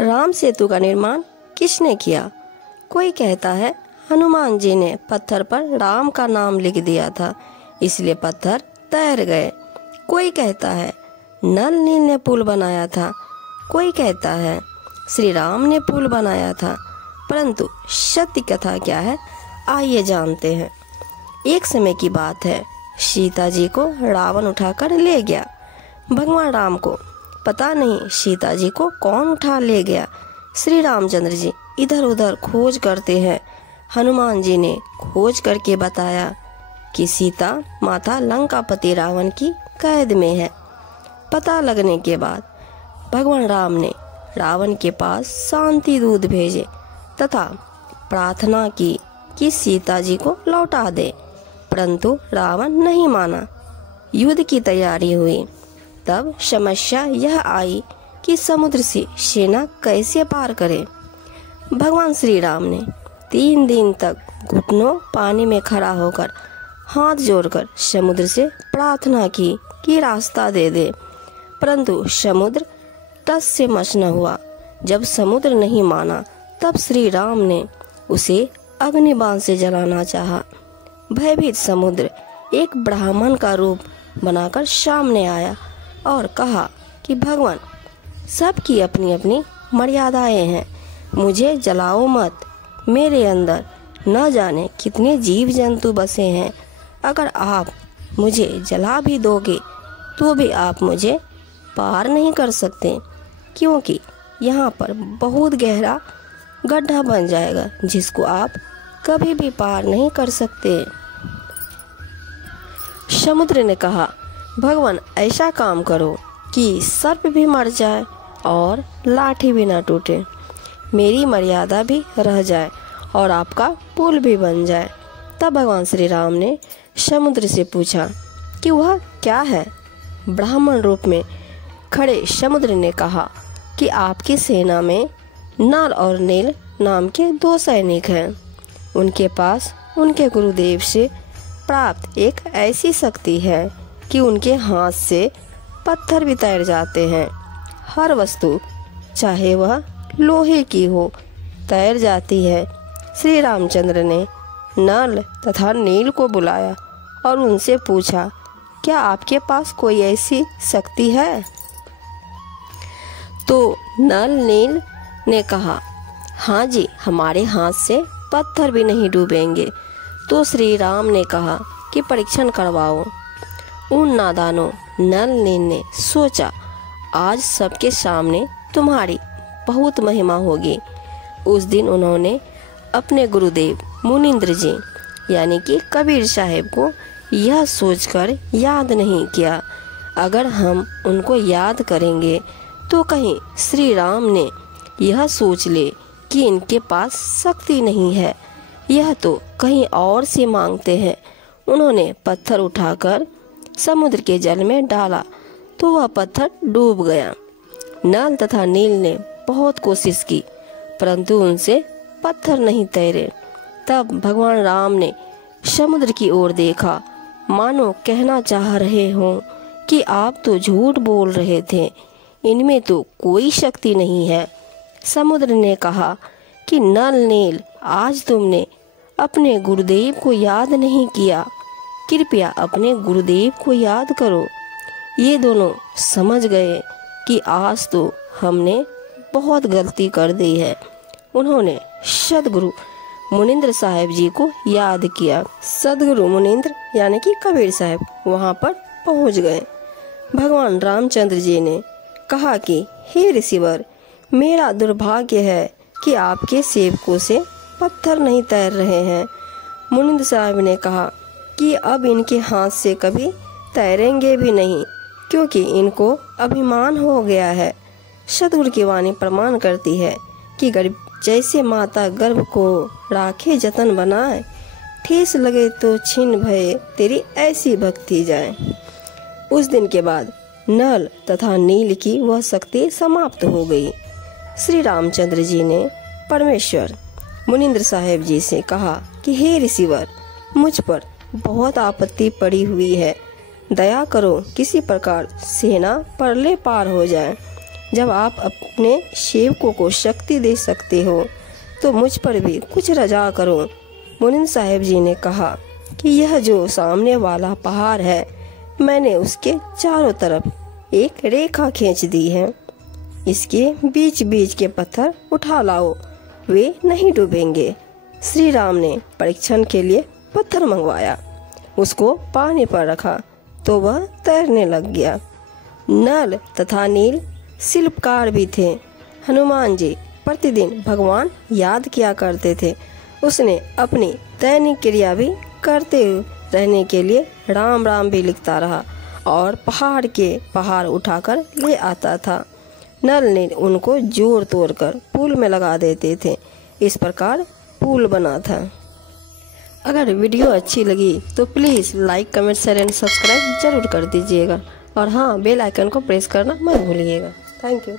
राम सेतु का निर्माण किसने किया? कोई कहता है हनुमान जी ने पत्थर पर राम का नाम लिख दिया था, इसलिए पत्थर तैर गए। कोई कहता है नल नील ने पुल बनाया था। कोई कहता है श्री राम ने पुल बनाया था। परंतु सत्य कथा क्या है, आइए जानते हैं। एक समय की बात है, सीता जी को रावण उठाकर ले गया। भगवान राम को पता नहीं सीता जी को कौन उठा ले गया। श्री रामचंद्र जी इधर उधर खोज करते हैं। हनुमान जी ने खोज करके बताया कि सीता माता लंकापति रावण की कैद में है। पता लगने के बाद भगवान राम ने रावण के पास शांति दूत भेजे तथा प्रार्थना की कि सीता जी को लौटा दे, परंतु रावण नहीं माना। युद्ध की तैयारी हुई। तब समस्या यह आई कि समुद्र से सेना कैसे पार करे। भगवान श्री राम ने 3 दिन तक घुटनों पानी में खड़ा होकर हाथ जोड़कर समुद्र से प्रार्थना की कि रास्ता दे दे, परंतु समुद्र टस से मस न हुआ। जब समुद्र नहीं माना तब श्री राम ने उसे अग्निबाण से जलाना चाहा। भयभीत समुद्र एक ब्राह्मण का रूप बनाकर सामने आया और कहा कि भगवान, सबकी अपनी अपनी मर्यादाएं हैं, मुझे जलाओ मत। मेरे अंदर न जाने कितने जीव जंतु बसे हैं। अगर आप मुझे जला भी दोगे तो भी आप मुझे पार नहीं कर सकते, क्योंकि यहाँ पर बहुत गहरा गड्ढा बन जाएगा जिसको आप कभी भी पार नहीं कर सकते। समुद्र ने कहा, भगवान ऐसा काम करो कि सर्प भी मर जाए और लाठी भी ना टूटे, मेरी मर्यादा भी रह जाए और आपका पुल भी बन जाए। तब भगवान श्री राम ने समुद्र से पूछा कि वह क्या है। ब्राह्मण रूप में खड़े समुद्र ने कहा कि आपकी सेना में नल और नील नाम के 2 सैनिक हैं। उनके पास उनके गुरुदेव से प्राप्त एक ऐसी शक्ति है कि उनके हाथ से पत्थर भी तैर जाते हैं। हर वस्तु चाहे वह लोहे की हो तैर जाती है। श्री रामचंद्र ने नल तथा नील को बुलाया और उनसे पूछा, क्या आपके पास कोई ऐसी शक्ति है? तो नल नील ने कहा, हाँ जी, हमारे हाथ से पत्थर भी नहीं डूबेंगे। तो श्री राम ने कहा कि परीक्षण करवाओ। उन नादानों नल नील ने सोचा, आज सबके सामने तुम्हारी बहुत महिमा होगी। उस दिन उन्होंने अपने गुरुदेव मुनिंद्र जी यानी कि कबीर साहब को यह सोचकर याद नहीं किया, अगर हम उनको याद करेंगे तो कहीं श्री राम ने यह सोच ले कि इनके पास शक्ति नहीं है, यह तो कहीं और से मांगते हैं। उन्होंने पत्थर उठाकर समुद्र के जल में डाला तो वह पत्थर डूब गया। नल तथा नील ने बहुत कोशिश की, परंतु उनसे पत्थर नहीं तैरे। तब भगवान राम ने समुद्र की ओर देखा, मानो कहना चाह रहे हों कि आप तो झूठ बोल रहे थे, इनमें तो कोई शक्ति नहीं है। समुद्र ने कहा कि नल नील, आज तुमने अपने गुरुदेव को याद नहीं किया, कृपया अपने गुरुदेव को याद करो। ये दोनों समझ गए कि आज तो हमने बहुत गलती कर दी है। उन्होंने सदगुरु मुनिंद्र साहब जी को याद किया। सदगुरु मुनिंद्र यानी कि कबीर साहब वहाँ पर पहुँच गए। भगवान रामचंद्र जी ने कहा कि हे ऋषिवर, मेरा दुर्भाग्य है कि आपके सेवकों से पत्थर नहीं तैर रहे हैं। मुनिंद्र साहब ने कहा कि अब इनके हाथ से कभी तैरेंगे भी नहीं, क्योंकि इनको अभिमान हो गया है। सदगुरु की वाणी प्रमाण करती है कि गर्भ जैसे माता गर्भ को राखे जतन बनाए, ठेस लगे तो छीन भये तेरी ऐसी भक्ति जाए। उस दिन के बाद नल तथा नील की वह शक्ति समाप्त हो गई। श्री रामचंद्र जी ने परमेश्वर मुनिंद्र साहब जी से कहा कि हे ऋषिवर, मुझ पर बहुत आपत्ति पड़ी हुई है, दया करो किसी प्रकार सेना परले पार हो जाए। जब आप अपने सेवकों को शक्ति दे सकते हो तो मुझ पर भी कुछ रजा करो। मुनीम साहब जी ने कहा कि यह जो सामने वाला पहाड़ है, मैंने उसके चारों तरफ एक रेखा खींच दी है। इसके बीच बीच के पत्थर उठा लाओ, वे नहीं डूबेंगे। श्री राम ने परीक्षण के लिए पत्थर मंगवाया, उसको पानी पर रखा तो वह तैरने लग गया। नल तथा नील शिल्पकार भी थे। हनुमान जी प्रतिदिन भगवान याद किया करते थे। उसने अपनी दैनिक क्रिया भी करते रहने के लिए राम राम भी लिखता रहा और पहाड़ के पहाड़ उठाकर ले आता था। नल ने उनको जोड़ तोड़ कर पुल में लगा देते थे। इस प्रकार पुल बना था। अगर वीडियो अच्छी लगी तो please like, comment, share and subscribe जरूर कर दीजिएगा और हाँ, बेल आइकन को प्रेस करना मत भूलिएगा। Thank you.